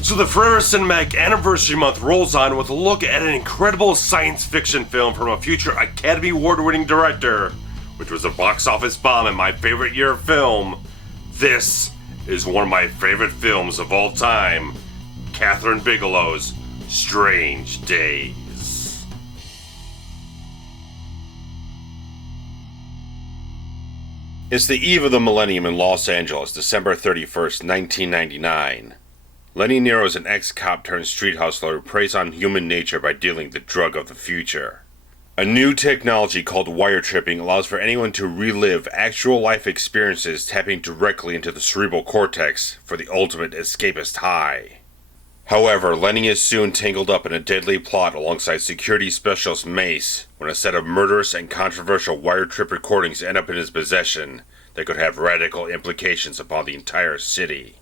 So the Forever Cinematic Anniversary Month rolls on with a look at an incredible science fiction film from a future Academy Award-winning director, which was a box office bomb in my favorite year of film. This is one of my favorite films of all time, Kathryn Bigelow's Strange Days. It's the eve of the millennium in Los Angeles, December 31st, 1999. Lenny Nero is an ex-cop turned street hustler who preys on human nature by dealing the drug of the future. A new technology called wire tripping allows for anyone to relive actual life experiences, tapping directly into the cerebral cortex for the ultimate escapist high. However, Lenny is soon tangled up in a deadly plot alongside security specialist Mace when a set of murderous and controversial wire trip recordings end up in his possession that could have radical implications upon the entire city.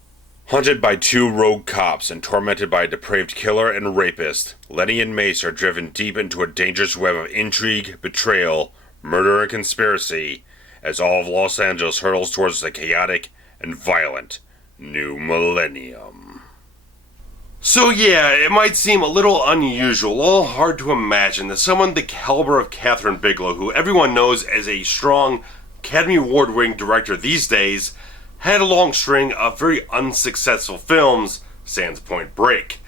Hunted by two rogue cops and tormented by a depraved killer and rapist, Lenny and Mace are driven deep into a dangerous web of intrigue, betrayal, murder, and conspiracy as all of Los Angeles hurtles towards the chaotic and violent new millennium. So yeah, it might seem a little unusual, a little hard to imagine that someone the caliber of Kathryn Bigelow, who everyone knows as a strong Academy Award-winning director these days, had a long string of very unsuccessful films, sans Point Break.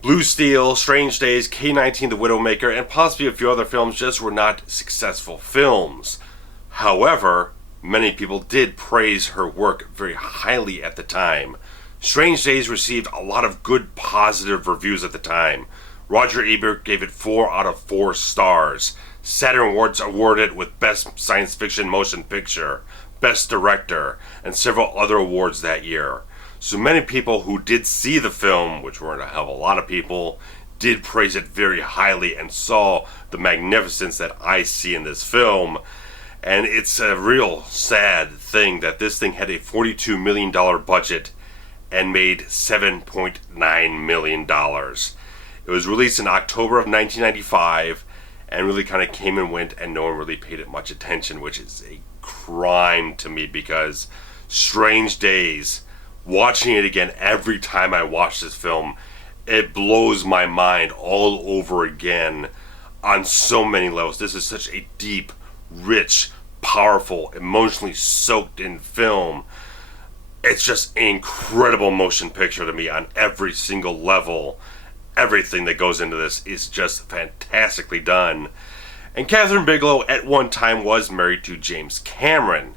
Blue Steel, Strange Days, K-19 The Widowmaker, and possibly a few other films just were not successful films. However, many people did praise her work very highly at the time. Strange Days received a lot of good positive reviews at the time. Roger Ebert gave it 4 out of 4 stars. Saturn Awards awarded it with Best Science Fiction Motion Picture, Best Director, and several other awards that year. So many people who did see the film, which weren't a hell of a lot of people, did praise it very highly and saw the magnificence that I see in this film. And it's a real sad thing that this thing had a $42 million budget and made $7.9 million. It was released in October of 1995 and really kind of came and went, and no one really paid it much attention, which is a crime to me, because Strange Days, watching it again every time I watch this film, it blows my mind all over again on so many levels. This is such a deep, rich, powerful, emotionally soaked in film. It's just an incredible motion picture to me on every single level. Everything that goes into this is just fantastically done. And Kathryn Bigelow at one time was married to James Cameron.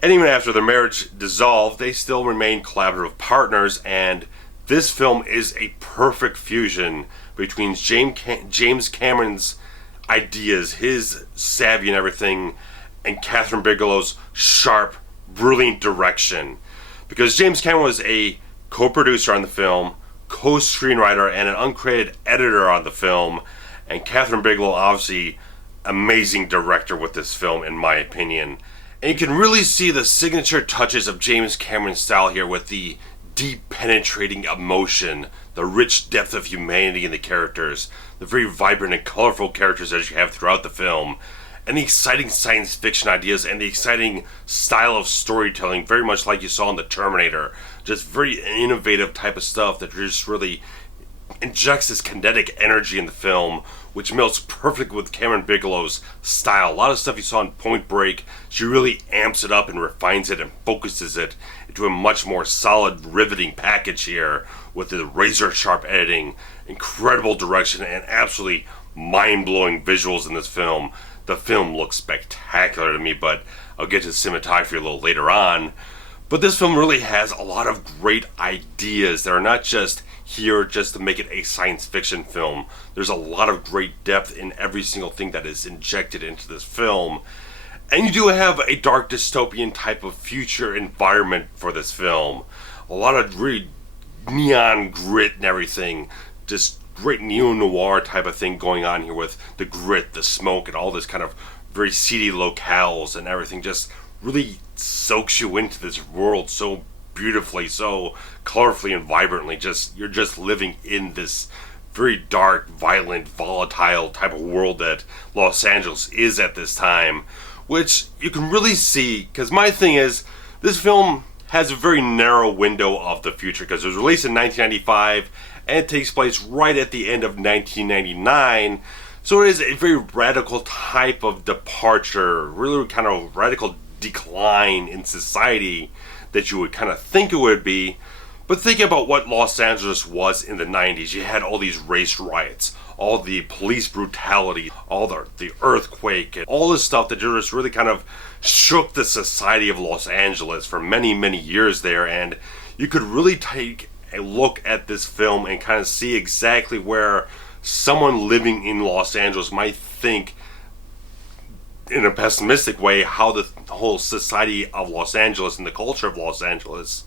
And even after their marriage dissolved, they still remained collaborative partners, and this film is a perfect fusion between James Cameron's ideas, his savvy and everything, and Kathryn Bigelow's sharp, brilliant direction. Because James Cameron was a co-producer on the film, co-screenwriter, and an uncredited editor on the film, and Kathryn Bigelow, obviously, amazing director with this film, in my opinion. And you can really see the signature touches of James Cameron's style here, with the deep penetrating emotion, the rich depth of humanity in the characters, the very vibrant and colorful characters that you have throughout the film, and the exciting science fiction ideas and the exciting style of storytelling, very much like you saw in The Terminator. Just very innovative type of stuff that just really injects this kinetic energy in the film, which melts perfect with Kathryn Bigelow's style. A lot of stuff you saw in Point Break, she really amps it up and refines it and focuses it into a much more solid, riveting package here with the razor-sharp editing, incredible direction, and absolutely mind-blowing visuals in this film. The film looks spectacular to me, but I'll get to cinematography a little later on. But this film really has a lot of great ideas that are not just here just to make it a science fiction film. There's a lot of great depth in every single thing that is injected into this film. And you do have a dark dystopian type of future environment for this film. A lot of really neon grit and everything. Just great neo-noir type of thing going on here with the grit, the smoke, and all this kind of very seedy locales and everything. Just really soaks you into this world so beautifully, so colorfully and vibrantly. You're just living in this very dark, violent, volatile type of world that Los Angeles is at this time, which you can really see, because my thing is, this film has a very narrow window of the future because it was released in 1995 and it takes place right at the end of 1999. So it is a very radical type of departure, really kind of radical decline in society that you would kind of think it would be. But thinking about what Los Angeles was in the 90s, you had all these race riots, all the police brutality, all the earthquake, and all this stuff that just really kind of shook the society of Los Angeles for many, many years there. And you could really take a look at this film and kind of see exactly where someone living in Los Angeles might think in a pessimistic way how the whole society of Los Angeles and the culture of Los Angeles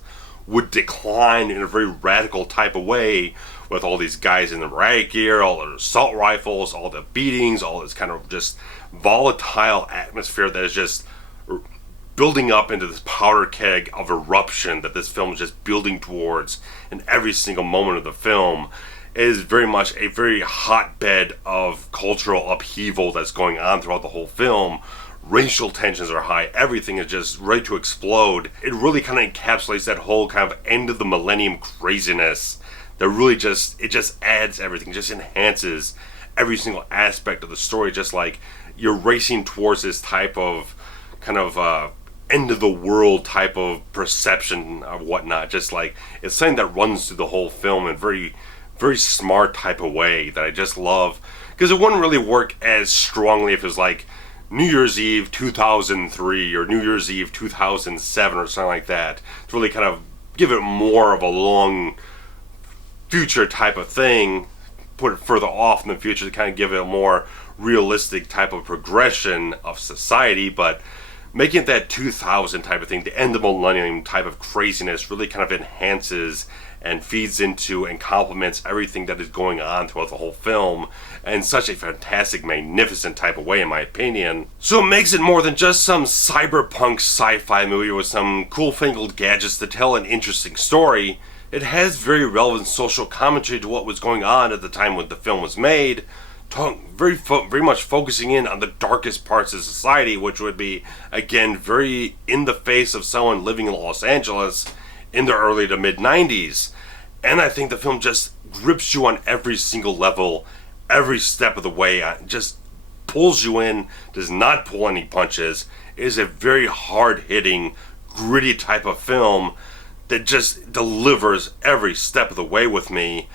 would decline in a very radical type of way, with all these guys in the riot gear, all the assault rifles, all the beatings, all this kind of just volatile atmosphere that is just building up into this powder keg of eruption that this film is just building towards in every single moment of the film. Is very much a very hotbed of cultural upheaval that's going on throughout the whole film. Racial tensions are high. Everything is just ready to explode. It really kind of encapsulates that whole kind of end of the millennium craziness that really just adds everything, just enhances every single aspect of the story. Just like you're racing towards this type of kind of end of the world type of perception of whatnot. Just like it's something that runs through the whole film in very, very smart type of way that I just love, because it wouldn't really work as strongly if it was like New Year's Eve 2003 or New Year's Eve 2007 or something like that, to really kind of give it more of a long future type of thing, put it further off in the future to kind of give it a more realistic type of progression of society. But making it that 2000 type of thing, the end of millennium type of craziness, really kind of enhances and feeds into and complements everything that is going on throughout the whole film in such a fantastic, magnificent type of way, in my opinion. So it makes it more than just some cyberpunk sci-fi movie with some cool-fangled gadgets to tell an interesting story. It has very relevant social commentary to what was going on at the time when the film was made, very much focusing in on the darkest parts of society, which would be, again, very in the face of someone living in Los Angeles in the early to mid-90s. And I think the film just grips you on every single level, every step of the way, just pulls you in, does not pull any punches. It is a very hard-hitting, gritty type of film that just delivers every step of the way with me.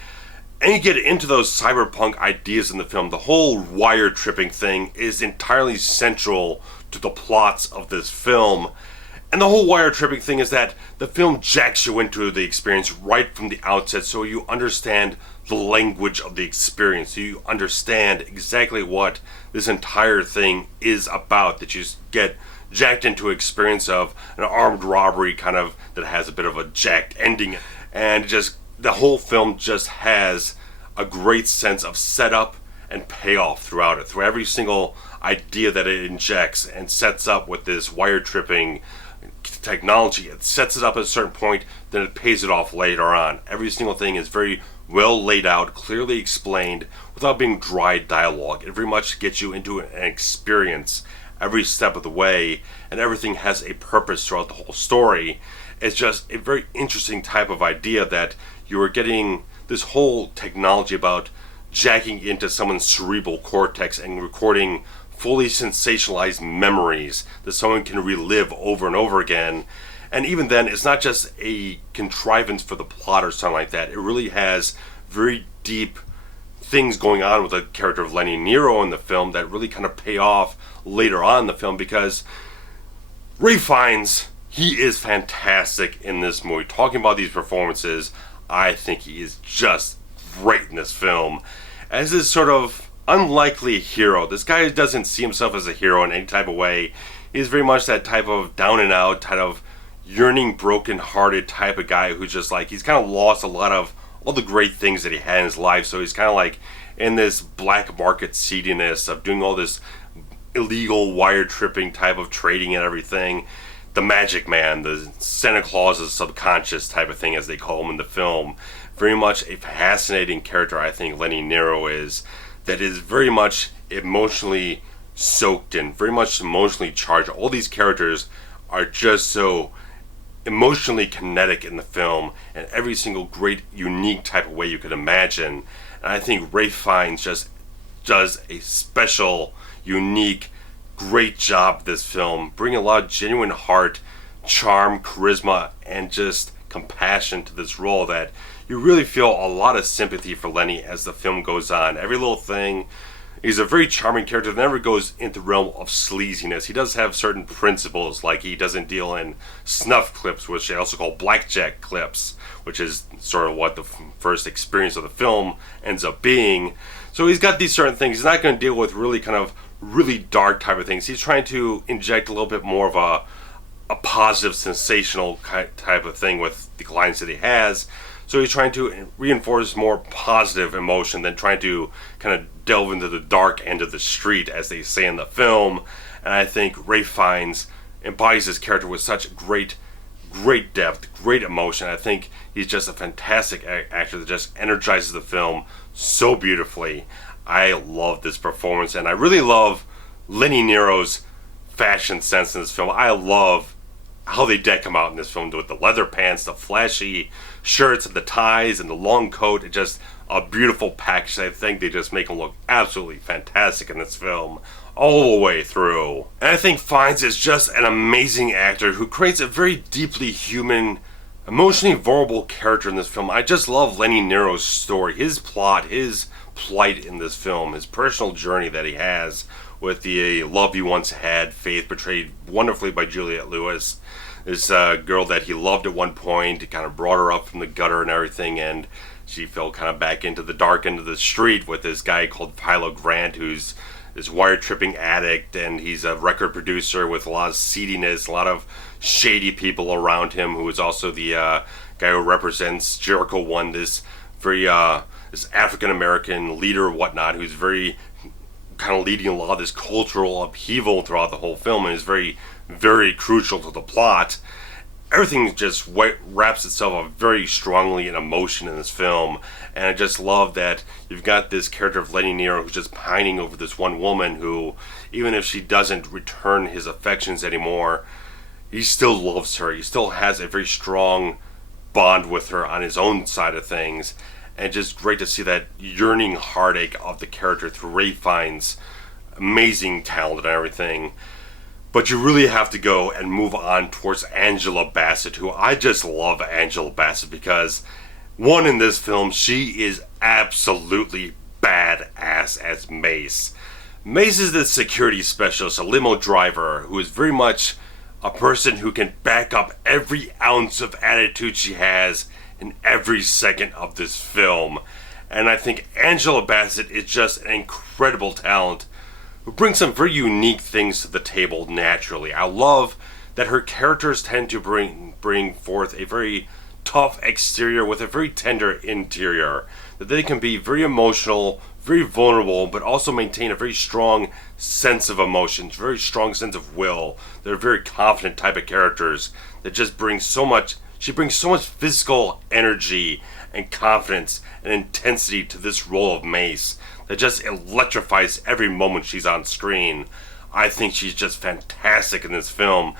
And you get into those cyberpunk ideas in the film. The whole wire tripping thing is entirely central to the plots of this film. And the whole wire tripping thing is that the film jacks you into the experience right from the outset, so you understand the language of the experience, so you understand exactly what this entire thing is about, that you get jacked into an experience of an armed robbery kind of that has a bit of a jacked ending. And just the whole film just has a great sense of setup and payoff throughout it, through every single idea that it injects and sets up with this wire tripping technology. It sets it up at a certain point, then it pays it off later on. Every single thing is very well laid out, clearly explained, without being dry dialogue. It very much gets you into an experience every step of the way, and everything has a purpose throughout the whole story. It's just a very interesting type of idea that you are getting this whole technology about jacking into someone's cerebral cortex and recording fully sensationalized memories that someone can relive over and over again. And even then, it's not just a contrivance for the plot or something like that. It really has very deep things going on with the character of Lenny Nero in the film that really kind of pay off later on in the film, because Ralph Fiennes, he is fantastic in this movie. Talking about these performances, I think he is just great in this film. As this sort of unlikely hero, this guy doesn't see himself as a hero in any type of way. He's very much that type of down and out, kind of yearning, broken-hearted type of guy who's just like, he's kind of lost a lot of all the great things that he had in his life, so he's kind of like in this black market seediness of doing all this illegal wire tripping type of trading and everything. The magic man, the Santa Claus's subconscious type of thing, as they call him in the film. Very much a fascinating character, I think Lenny Nero is, that is very much emotionally soaked in, very much emotionally charged. All these characters are just so emotionally kinetic in the film in every single great, unique type of way you could imagine. And I think Ralph Fiennes just does a special, unique, great job with this film, bringing a lot of genuine heart, charm, charisma, and just compassion to this role that you really feel a lot of sympathy for Lenny as the film goes on. Every little thing. He's a very charming character that never goes into the realm of sleaziness. He does have certain principles, like he doesn't deal in snuff clips, which they also call blackjack clips, which is sort of what the first experience of the film ends up being. So he's got these certain things. He's not going to deal with really dark type of things. He's trying to inject a little bit more of a positive, sensational type of thing with the lines that he has. So he's trying to reinforce more positive emotion than trying to kind of delve into the dark end of the street, as they say in the film. And I think Ralph Fiennes embodies this character with such great depth, great emotion. I think he's just a fantastic actor that just energizes the film so beautifully. I love this performance, and I really love Lenny Nero's fashion sense in this film. I love how they deck him out in this film with the leather pants, the flashy shirts, and the ties, and the long coat. It's just a beautiful package. I think they just make him look absolutely fantastic in this film all the way through. And I think Fiennes is just an amazing actor who creates a very deeply human, emotionally vulnerable character in this film. I just love Lenny Nero's story, his plot, his plight in this film, his personal journey that he has with the love he once had, Faith, portrayed wonderfully by Juliette Lewis. This girl that he loved at one point, kind of brought her up from the gutter and everything, and she fell kind of back into the dark end of the street with this guy called Philo Grant, who's this wire-tripping addict, and he's a record producer with a lot of seediness, a lot of shady people around him, who is also the guy who represents Jericho 1, this very this African-American leader or whatnot, who's very kind of leading a lot of this cultural upheaval throughout the whole film, and is very, very crucial to the plot. Everything just wraps itself up very strongly in emotion in this film, and I just love that you've got this character of Lenny Nero who's just pining over this one woman who, even if she doesn't return his affections anymore, he still loves her. He still has a very strong bond with her on his own side of things, and just great to see that yearning heartache of the character through Ralph Fiennes' amazing talent and everything. But you really have to go and move on towards Angela Bassett, who I just love Angela Bassett because, one, in this film, she is absolutely badass as Mace. Mace is the security specialist, a limo driver, who is very much a person who can back up every ounce of attitude she has in every second of this film. And I think Angela Bassett is just an incredible talent who brings some very unique things to the table naturally. I love that her characters tend to bring forth a very tough exterior with a very tender interior. That they can be very emotional, very vulnerable, but also maintain a very strong sense of emotions, very strong sense of will. They're very confident type of characters that just bring so much. She brings so much physical energy and confidence and intensity to this role of Mace that just electrifies every moment she's on screen. I think she's just fantastic in this film,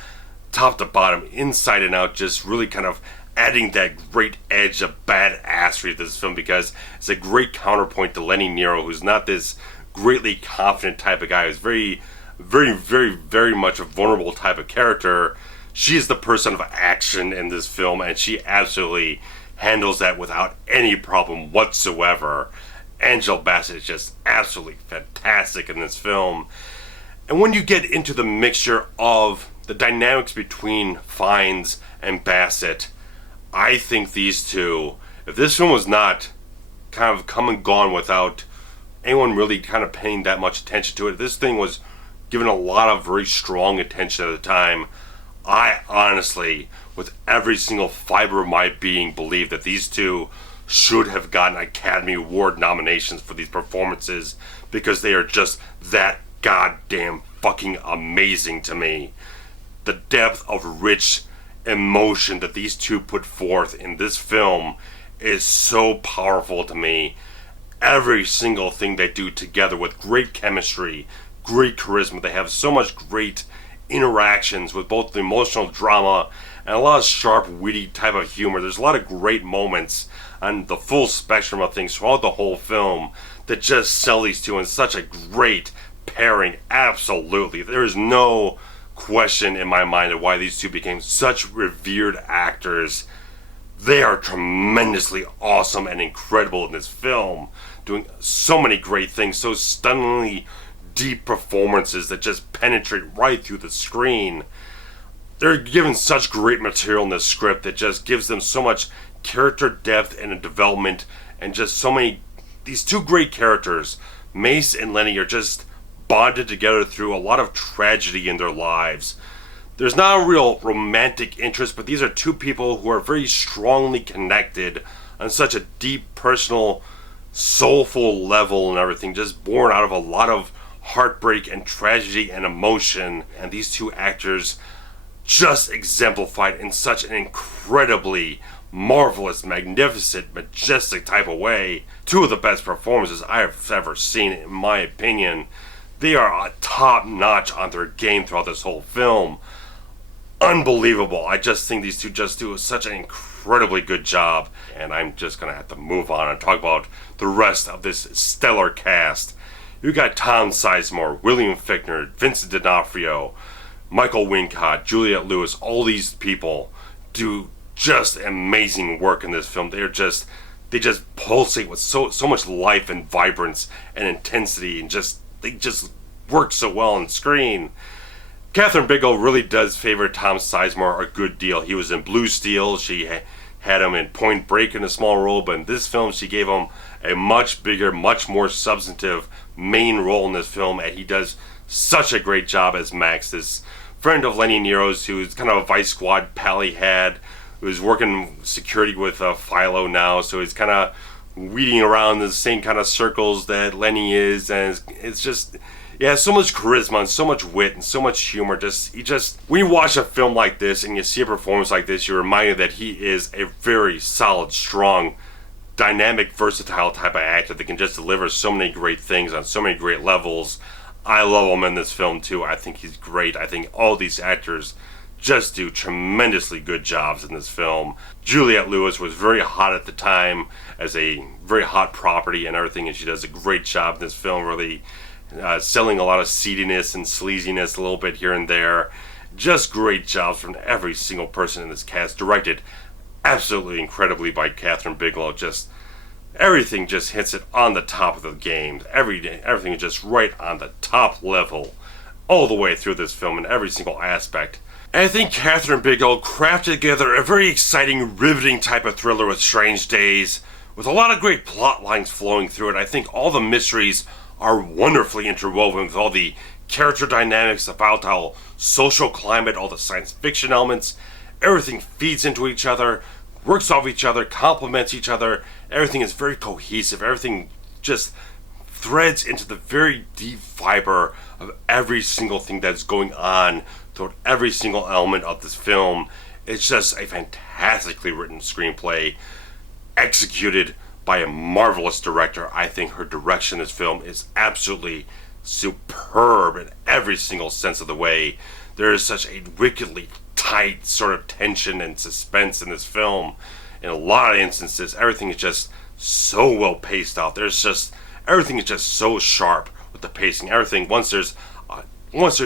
top to bottom, inside and out, just really kind of adding that great edge of badassery to this film, because it's a great counterpoint to Lenny Nero, who's not this greatly confident type of guy, who's very, very, very, very much a vulnerable type of character. She is the person of action in this film, and she absolutely handles that without any problem whatsoever. Angela Bassett is just absolutely fantastic in this film. And when you get into the mixture of the dynamics between Fiennes and Bassett, I think these two, if this film was not kind of come and gone without anyone really kind of paying that much attention to it, if this thing was given a lot of very strong attention at the time, I honestly, with every single fiber of my being, believe that these two should have gotten Academy Award nominations for these performances, because they are just that goddamn fucking amazing to me. The depth of rich emotion that these two put forth in this film is so powerful to me. Every single thing they do together with great chemistry, great charisma. They have so much great interactions with both the emotional drama and a lot of sharp, witty type of humor. There's a lot of great moments on the full spectrum of things throughout the whole film that just sell these two in such a great pairing. Absolutely. There is no question in my mind of why these two became such revered actors. They are tremendously awesome and incredible in this film, doing so many great things, so stunningly deep performances that just penetrate right through the screen. They're given such great material in this script that just gives them so much character depth and development, and just so many, these two great characters, Mace and Lenny, are just bonded together through a lot of tragedy in their lives. There's not a real romantic interest, but these are two people who are very strongly connected on such a deep, personal, soulful level and everything, just born out of a lot of heartbreak and tragedy and emotion. And these two actors just exemplified in such an incredibly marvelous, magnificent, majestic type of way. Two of the best performances I have ever seen, in my opinion. They are top notch on their game throughout this whole film. Unbelievable. I just think these two just do such an incredibly good job. And I'm just going to have to move on and talk about the rest of this stellar cast. You got Tom Sizemore, William Fichtner, Vincent D'Onofrio, Michael Wincott, Juliette Lewis. All these people do just amazing work in this film. They just pulsate with so much life and vibrance and intensity, and they just work so well on screen. Kathryn Bigelow really does favor Tom Sizemore a good deal. He was in Blue Steel. She had him in Point Break in a small role, but in this film she gave him a much bigger, much more substantive main role in this film, and he does such a great job as Max, this friend of Lenny Nero's, who's kind of a Vice Squad pal he had, who's working security with Philo now, so he's kind of weeding around the same kind of circles that Lenny is, and it's just, yeah, so much charisma and so much wit and so much humor. When you watch a film like this and you see a performance like this, you're reminded that he is a very solid, strong, dynamic, versatile type of actor that can just deliver so many great things on so many great levels. I love him in this film too. I think he's great. I think all these actors just do tremendously good jobs in this film. Juliette Lewis was very hot at the time as a very hot property and everything, and she does a great job in this film, really selling a lot of seediness and sleaziness a little bit here and there. Just great jobs from every single person in this cast. Directed absolutely incredibly by Kathryn Bigelow. Just everything just hits it on the top of the game. Everything is just right on the top level all the way through this film in every single aspect. And I think Kathryn Bigelow crafted together a very exciting, riveting type of thriller with Strange Days, with a lot of great plot lines flowing through it. I think all the mysteries are wonderfully interwoven with all the character dynamics, the volatile social climate, all the science fiction elements. Everything feeds into each other, works off each other, complements each other. Everything is very cohesive. Everything just threads into the very deep fiber of every single thing that's going on throughout every single element of this film. It's just a fantastically written screenplay, executed by a marvelous director. I think her direction in this film is absolutely superb in every single sense of the way. There is such a wickedly tight sort of tension and suspense in this film. In a lot of instances, everything is just so well paced out. Everything is just so sharp with the pacing. Everything, once there's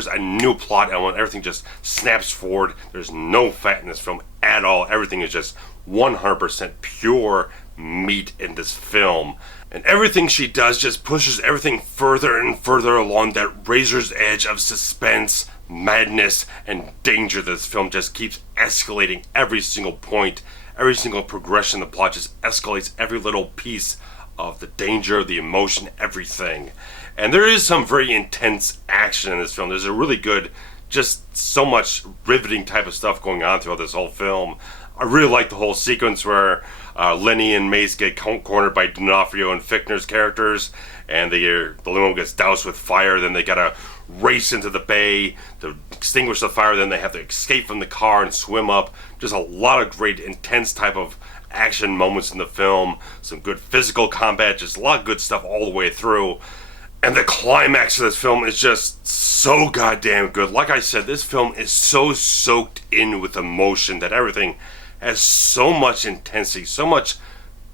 a new plot element, everything just snaps forward. There's no fat in this film at all. Everything is just 100% pure meat in this film. And everything she does just pushes everything further and further along that razor's edge of suspense, madness, and danger. This film just keeps escalating every single point. Every single progression of the plot just escalates every little piece of the danger, the emotion, everything. And there is some very intense action in this film. There's a really good, just so much riveting type of stuff going on throughout this whole film. I really like the whole sequence where Lenny and Mace get cornered by D'Onofrio and Fichtner's characters, and the limo gets doused with fire. Then they gotta race into the bay to extinguish the fire. Then they have to escape from the car and swim up. Just a lot of great, intense type of action moments in the film. Some good physical combat. Just a lot of good stuff all the way through. And the climax of this film is just so goddamn good. Like I said, this film is so soaked in with emotion that everything has so much intensity, so much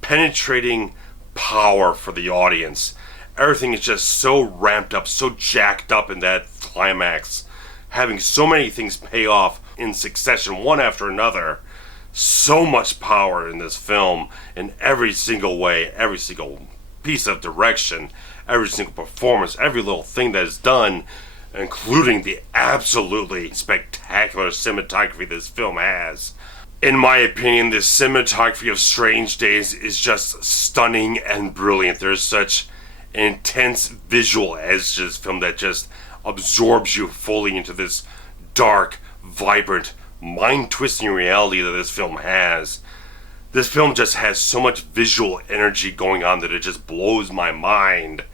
penetrating power for the audience. Everything is just so ramped up, so jacked up in that climax, having so many things pay off in succession, one after another. So much power in this film in every single way, every single piece of direction, every single performance, every little thing that is done, including the absolutely spectacular cinematography this film has. In my opinion, the cinematography of Strange Days is just stunning and brilliant. There's such intense visual edge to this film that just absorbs you fully into this dark, vibrant, mind-twisting reality that this film has. This film just has so much visual energy going on that it just blows my mind.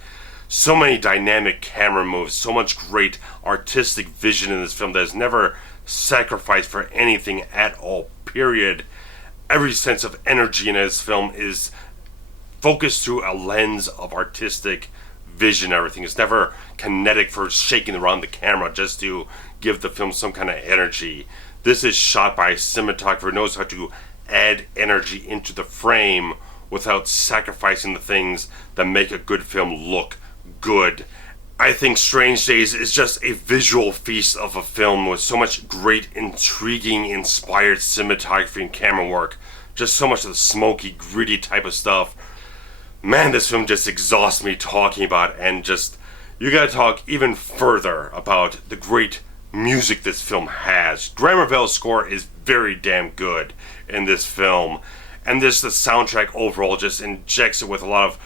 So many dynamic camera moves, so much great artistic vision in this film that is never sacrificed for anything at all, period. Every sense of energy in this film is focused through a lens of artistic vision. Everything is never kinetic for shaking around the camera just to give the film some kind of energy. This is shot by a cinematographer who knows how to add energy into the frame without sacrificing the things that make a good film look good. I think Strange Days is just a visual feast of a film with so much great, intriguing, inspired cinematography and camera work. Just so much of the smoky, gritty type of stuff. Man, this film just exhausts me talking about, and just, you gotta talk even further about the great music this film has. Graham Revell's score is very damn good in this film, and the soundtrack overall just injects it with a lot of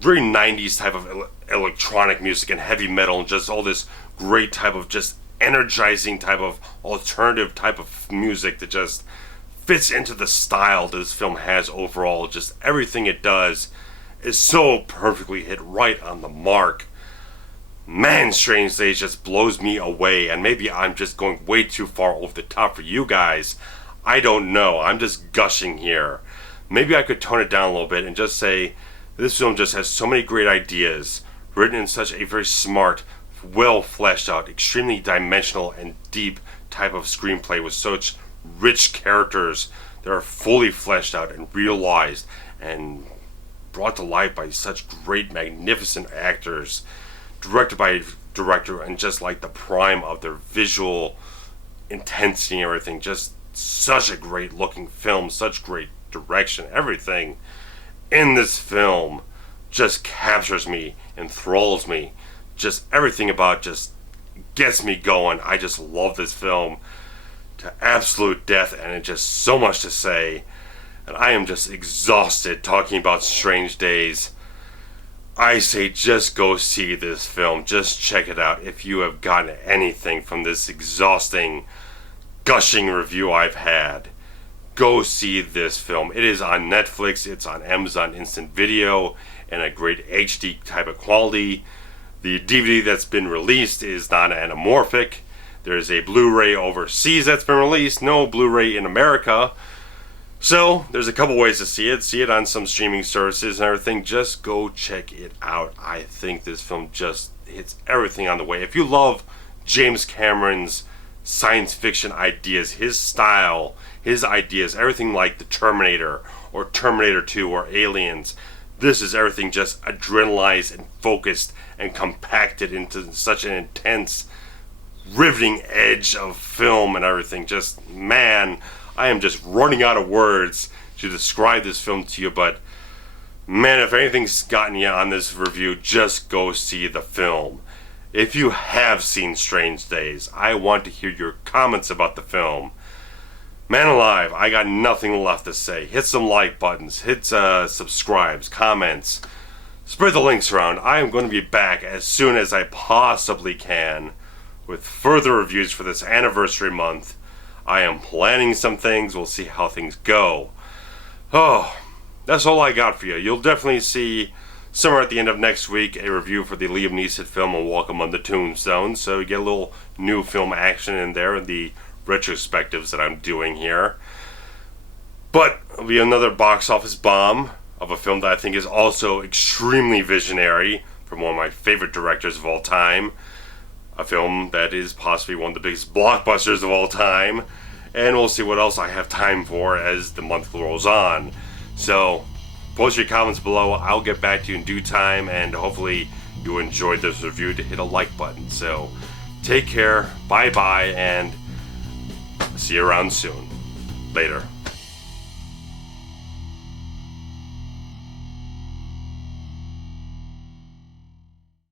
very 90s type of electronic music and heavy metal, and just all this great type of just energizing type of alternative type of music that just fits into the style that this film has overall. Just everything it does is so perfectly hit right on the mark. Man, Strange Days just blows me away, and maybe I'm just going way too far over the top for you guys. I don't know. I'm just gushing here. Maybe I could tone it down a little bit and just say this film just has so many great ideas, written in such a very smart, well fleshed out, extremely dimensional and deep type of screenplay with such rich characters that are fully fleshed out and realized and brought to life by such great, magnificent actors, directed by a director and just like the prime of their visual intensity and everything. Just such a great looking film, such great direction. Everything in this film just captures me, enthralls me. Just everything about just gets me going. I just love this film to absolute death, and it's just so much to say. And I am just exhausted talking about Strange Days. I say just go see this film. Just check it out if you have gotten anything from this exhausting, gushing review I've had. Go see this film. It is on Netflix, it's on Amazon Instant Video, in a great HD type of quality. The DVD that's been released is non-anamorphic. There's a Blu-ray overseas that's been released, no Blu-ray in America. So, there's a couple ways to see it. See it on some streaming services and everything. Just go check it out. I think this film just hits everything on the way. If you love James Cameron's science fiction ideas, his style, his ideas, everything like The Terminator or Terminator 2 or Aliens, this is everything just adrenalized and focused and compacted into such an intense, riveting edge of film and everything. Just, man, I am just running out of words to describe this film to you, but man, if anything's gotten you on this review, just go see the film. If you have seen Strange Days, I want to hear your comments about the film. Man alive, I got nothing left to say. Hit some like buttons, hit subscribes, comments, spread the links around. I am going to be back as soon as I possibly can with further reviews for this anniversary month. I am planning some things. We'll see how things go. Oh, that's all I got for you. You'll definitely see somewhere at the end of next week a review for the Liam Neeson film A Welcome on the Tombstone. So you get a little new film action in there in the retrospectives that I'm doing here. But it'll be another box office bomb of a film that I think is also extremely visionary from one of my favorite directors of all time. A film that is possibly one of the biggest blockbusters of all time. And we'll see what else I have time for as the month rolls on. So, post your comments below. I'll get back to you in due time, and hopefully you enjoyed this review to hit a like button. So, take care, bye-bye, and see you around soon. Later.